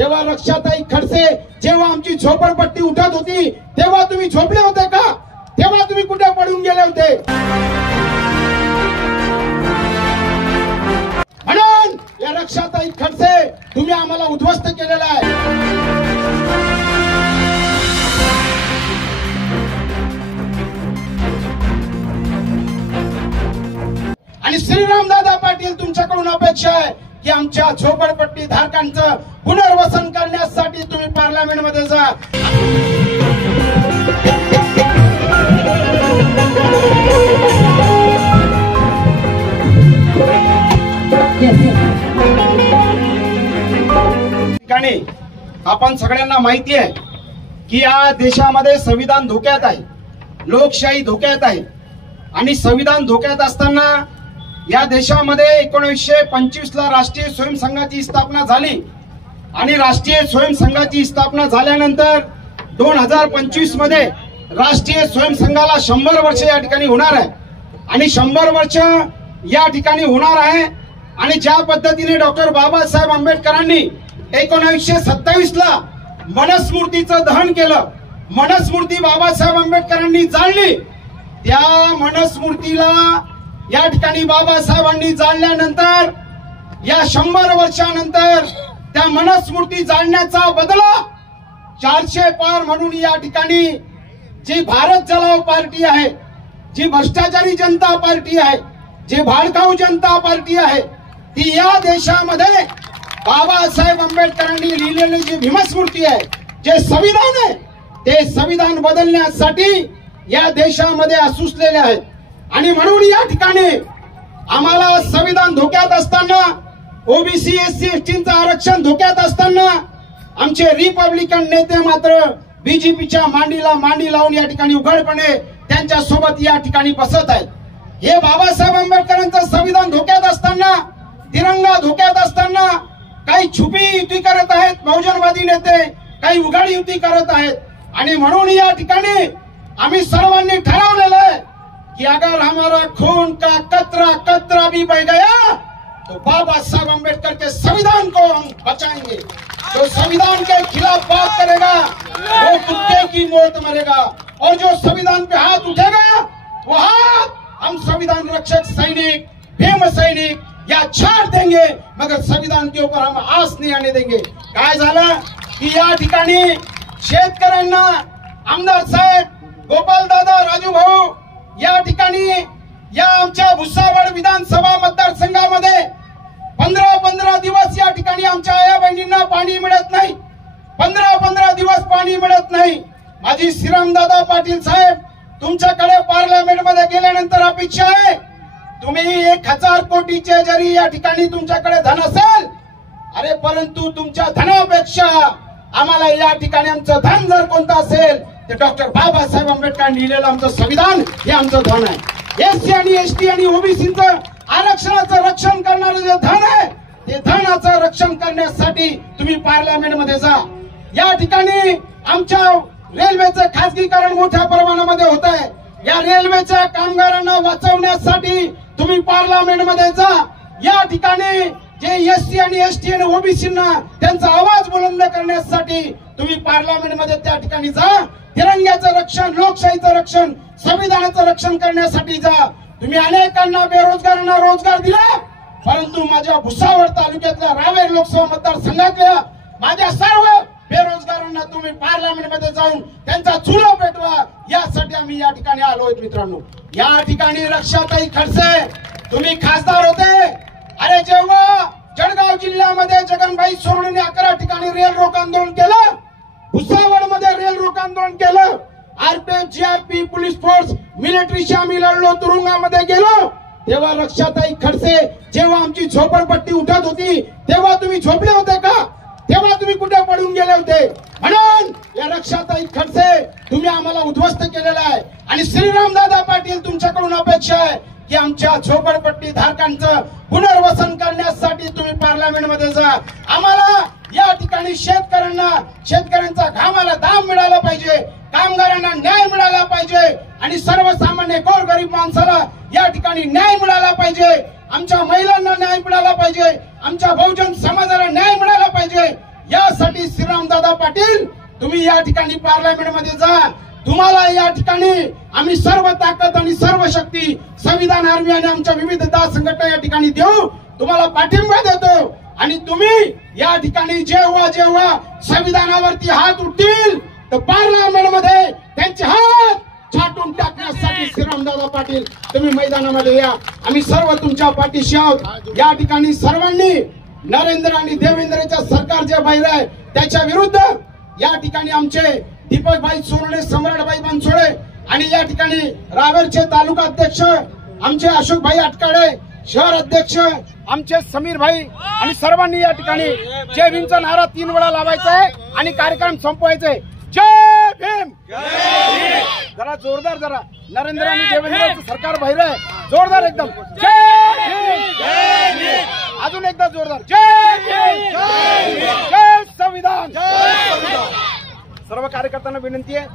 तेव्हा रक्षाताई खडसे जेव्हा आमची झोपडपट्टी उठत होती तेव्हा तुम्ही झोपले होते का? तेव्हा तुम्ही कुठे पडून गेले होते? म्हणून या रक्षाताई खडसे तुम्ही आम्हाला उद्ध्वस्त केलेला आहे। आणि श्रीरामदादा पाटील तुमच्याकडून अपेक्षा आहे की आमच्या झोपडपट्टी धारकांचं पुनर्वसन करण्यासाठी तुम्ही पार्लमेंट मध्ये जा। ठिकाणी आपण सगळ्यांना माहिती आहे की या देशामध्ये संविधान धोक्यात आहे, लोकशाही धोक्यात आहे आणि संविधान धोक्यात असताना या देशामध्ये 1925 ला राष्ट्रीय स्वयंसंघाची स्थापना झाली आणि राष्ट्रीय स्वयंसंघाची स्थापना झाल्यानंतर 2025 मध्ये राष्ट्रीय स्वयंसंघाला 100 वर्ष या ठिकाणी होणार आहे आणि 100 वर्ष या ठिकाणी होणार आहे। आणि ज्या पद्धतीने डॉक्टर बाबासाहेब आंबेडकरांनी 1927 ला मनुस्मृतीचं दहन केलं, मनुस्मृती बाबासाहेब आंबेडकरांनी जाळली, त्या मनुस्मृतीला या ठिकाणी बाबासाहेबांनी जाळल्यानंतर या 100 वर्षानंतर त्या मनुस्मृती जाळण्याचा बदला 400 पार म्हणून या ठिकाणी जी भारत जलाव पार्टी आहे, जी भ्रष्टाचारी जनता पार्टी आहे, जी भाडखाऊ जनता पार्टी आहे, ती या देशामध्ये बाबासाहेब आंबेडकरांनी लिहिलेली जी भीमस्मृती आहे, जे संविधान आहे, ते संविधान बदलण्यासाठी या देशामध्ये असूसलेले आहेत। आणि म्हणून या ठिकाणी आम्हाला संविधान धोक्यात असताना, ओबीसी एससी एसटीचं आरक्षण धोक्यात असताना आमचे रिपब्लिकन नेते मात्र बीजेपीच्या मांडीला मांडी लावून या ठिकाणी उघडपणे त्यांच्या सोबत या ठिकाणी बसत आहेत। हे बाबासाहेब आंबेडकरांचं संविधान धोक्यात असताना, तिरंगा धोक्यात असताना काही छुपी युती करत आहेत बहुजनवादी नेते, काही उघड युती करत आहेत। आणि म्हणून या ठिकाणी आम्ही सर्वांनी ठरवलेलं आहे कि अगर हमारा खून का कतरा कतरा भी बह गया तो बाबा साहब अम्बेडकर के संविधान को हम बचाएंगे। जो संविधान के खिलाफ बात करेगा वो कुत्ते की मौत मरेगा, और जो संविधान पे हाथ उठेगा वो हाथ हम संविधान रक्षक सैनिक, भीम सैनिक या छाड़ देंगे, मगर संविधान के ऊपर हम आस नहीं आने देंगे। काय झालं की या ठिकाणी शेतकऱ्यांना आमदार साहेब, गोपाल दादा, राजू भाऊ या ठिकाणी या आमच्या भुसावळ विधानसभा मतदारसंघामध्ये 15 दिवस या ठिकाणी आमच्या आया बहिणींना पाणी मिळत नाही, 15 दिवस पाणी मिळत नाही। माझी श्रीरामदादा पाटील साहेब तुमच्याकडे पार्लमेंट मध्ये गेल्यानंतर अपेक्षा आहे तुम्ही 1000 कोटीचे जरी या ठिकाणी तुमच्याकडे धन असेल, अरे परंतु तुमच्या धनापेक्षा आम्हाला या ठिकाणी आमचं धन जर कोणतं असेल ते डॉक्टर बाबासाहेब आंबेडकरांनी लिहिलेलं आमचं संविधान हे आमचं धन आहे। एससी आणि एसटी आणि ओबीसीचं आरक्षणाचं रक्षण करणारं जे धन आहे ते धनाचं रक्षण करण्यासाठी तुम्ही पार्लमेंट मध्ये जा। या ठिकाणी आमच्या रेल्वेचं खासगीकरण मोठ्या प्रमाणामध्ये होत आहे, या रेल्वेच्या कामगारांना वाचवण्यासाठी तुम्ही पार्लमेंट मध्ये जा। या ठिकाणी जे एससी आणि एसटी आणि ओबीसींना त्यांचा आवाज बुलंद करण्यासाठी तुम्ही पार्लमेंट मध्ये त्या ठिकाणी जा। तिरंग्याचं रक्षण, लोकशाहीचं रक्षण, संविधानाचं रक्षण करण्यासाठी जा। तुम्ही अनेकांना बेरोजगारांना रोजगार दिला, परंतु माझ्या भुसावळ तालुक्यातल्या रावेर लोकसभा मतदारसंघातल्या माझ्या सर्व बेरोजगारांना तुम्ही पार्लमेंट मध्ये जाऊन त्यांचा चुना पेटवा, यासाठी आम्ही या ठिकाणी आलोय। मित्रांनो, या ठिकाणी रक्षाताई खडसे तुम्ही खासदार होते, अरे जेव्हा जळगाव जिल्ह्यामध्ये जगनभाई सोनवणेने 11 ठिकाणी रेल रोक आंदोलन केलं, भुसावळ मध्ये रेल रोक आंदोलन केलं, आरपीएफ, जीआरपी, पोलीस फोर्स, मिलिटरीशी आम्ही लढलो, तुरुंगामध्ये गेलो, तेव्हा रक्षाताई खडसे जेव्हा आमची झोपडपट्टी उठत होती तेव्हा तुम्ही झोपले होते का? तेव्हा तुम्ही कुठे पडून गेले होते? म्हणून या रक्षाताई खडसे तुम्ही आम्हाला उद्ध्वस्त केलेला आहे। आणि श्रीरामदादा पाटील तुमच्याकडून अपेक्षा आहे की आमच्या झोपडपट्टी धारकांचं पुनर्वसन करण्यासाठी तुम्ही पार्लमेंट मध्ये जा। आम्हाला या ठिकाणी शेतकऱ्यांचा घामाला दाम मिळाला पाहिजे, कामगारांना न्याय मिळाला पाहिजे आणि सर्वसामान्य गोरगरीब माणसाला या ठिकाणी न्याय मिळाला पाहिजे, आमच्या महिलांना न्याय मिळाला पाहिजे, आमच्या बहुजन समाजाला न्याय मिळाला पाहिजे। यासाठी श्रीरामदादा पाटील तुम्ही या ठिकाणी पार्लमेंटमध्ये जा. तुम्हाला या ठिकाणी आम्ही सर्व ताकद आणि सर्व शक्ती संविधान आर्मी आणि आमच्या विविध संघटना या ठिकाणी देऊ, तुम्हाला पाठिंबा देतो. आणि तुम्ही या ठिकाणी जेव्हा जेव्हा संविधानावरती हात उठतील तर पार्लमेंटमध्ये त्यांचे हात छाटून टाकण्यासाठी श्रीरामदादा पाटील तुम्ही मैदानामध्ये या. आम्ही सर्व तुमच्या पाठीशी आहोत. या ठिकाणी सर्वांनी नरेंद्र आणि देवेंद्रच्या सरकार जे बाहेर आहे त्याच्या विरुद्ध या ठिकाणी आमचे दीपकभाई सोनवणे, सम्राटभाई बनसोडे आणि या ठिकाणी रावेरचे तालुका अध्यक्ष आमचे अशोकभाई अटकाडे, शहर अध्यक्ष आमचे समीर भाई आणि सर्वांनी या ठिकाणी जय भीमचा नारा 3 वेळा लावायचा आहे आणि कार्यक्रम संपवायचा आहे. जय भीम. जरा जोरदार, जरा नरेंद्र आणि देवेंद्रचं सरकार बाहेर आहे, जोरदार एकदम जय भीम. अजून एकदा जोरदार जय भीम. जय संविधान. सर्व कार्यकर्त्यांना विनंती आहे